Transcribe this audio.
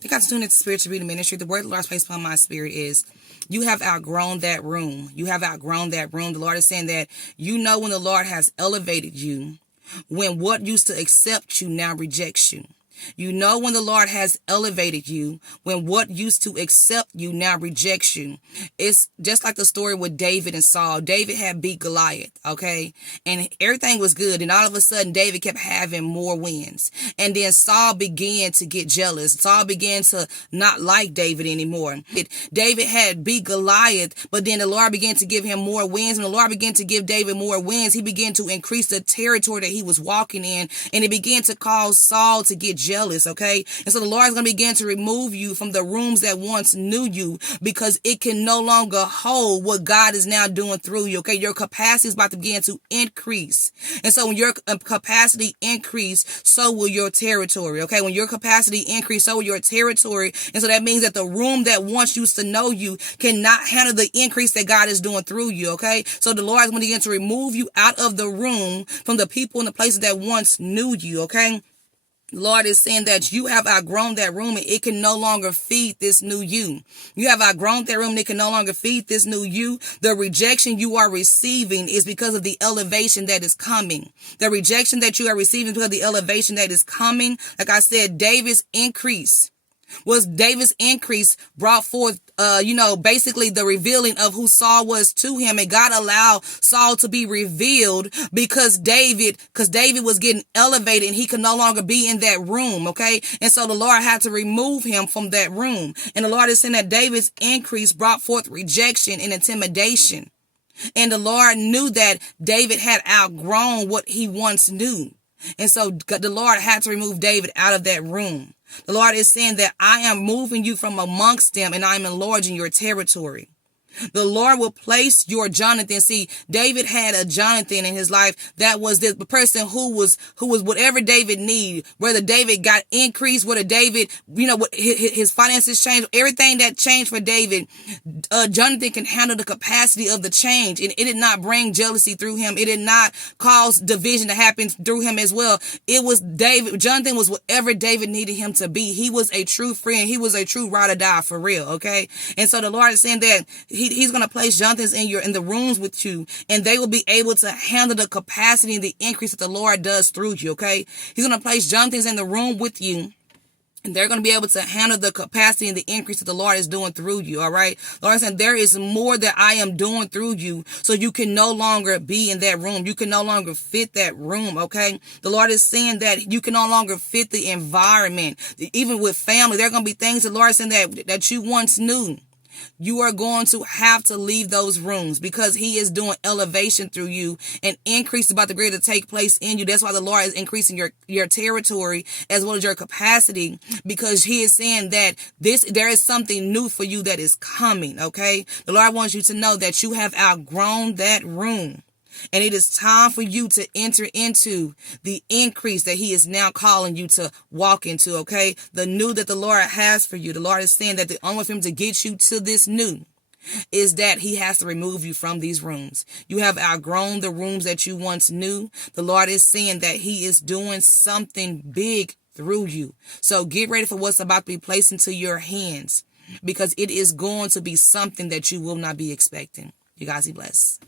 Thank God to tune into Spiritual Reading Ministry. The word the Lord's placed upon my spirit is, you have outgrown that room. You have outgrown that room. The Lord is saying that you know when the Lord has elevated you, when what used to accept you now rejects you. You know when the Lord has elevated you, when what used to accept you now rejects you. It's just like the story with David and Saul. David had beat Goliath, okay? And everything was good. And all of a sudden, David kept having more wins. And then Saul began to get jealous. Saul began to not like David anymore. David had beat Goliath, but then the Lord began to give him more wins. And the Lord began to give David more wins. He began to increase the territory that he was walking in. And it began to cause Saul to get jealous, okay? And so the Lord is going to begin to remove you from the rooms that once knew you, because it can no longer hold what God is now doing through you, okay? Your capacity is about to begin to increase. And so when your capacity increase, so will your territory, okay? When your capacity increase, so will your territory. And so that means that the room that once used to know you cannot handle the increase that God is doing through you, okay? So the Lord is going to begin to remove you out of the room from the people and the places that once knew you, okay? Lord is saying that you have outgrown that room and it can no longer feed this new you. You have outgrown that room and it can no longer feed this new you. The rejection you are receiving is because of the elevation that is coming. The rejection that you are receiving because of the elevation that is coming. Like I said, David's increase brought forth, basically the revealing of who Saul was to him. And God allowed Saul to be revealed because David was getting elevated and he could no longer be in that room. Okay. And so the Lord had to remove him from that room. And the Lord is saying that David's increase brought forth rejection and intimidation. And the Lord knew that David had outgrown what he once knew. And so the Lord had to remove David out of that room. The Lord is saying that I am moving you from amongst them and I'm enlarging your territory. The Lord will place your Jonathan. See, David had a Jonathan in his life that was the person who was whatever David needed. Whether David got increased, whether David, his finances changed, everything that changed for David, Jonathan can handle the capacity of the change. And it did not bring jealousy through him. It did not cause division to happen through him as well. It was Jonathan was whatever David needed him to be. He was a true friend. He was a true ride or die for real. Okay. And so the Lord is saying that He's going to place Jonathans in the rooms with you, and they will be able to handle the capacity and the increase that the Lord does through you, okay? He's going to place Jonathans in the room with you, and they're going to be able to handle the capacity and the increase that the Lord is doing through you, all right? The Lord said, there is more that I am doing through you, so you can no longer be in that room. You can no longer fit that room, okay? The Lord is saying that you can no longer fit the environment. Even with family, there are going to be things the Lord is saying that you once knew. You are going to have to leave those rooms because he is doing elevation through you, and increase is about to begin to take place in you. That's why the Lord is increasing your territory as well as your capacity, because he is saying that there is something new for you that is coming. Okay. The Lord wants you to know that you have outgrown that room. And it is time for you to enter into the increase that he is now calling you to walk into, okay? The new that the Lord has for you. The Lord is saying that the only way for him to get you to this new is that he has to remove you from these rooms. You have outgrown the rooms that you once knew. The Lord is saying that he is doing something big through you. So get ready for what's about to be placed into your hands, because it is going to be something that you will not be expecting. You guys be blessed.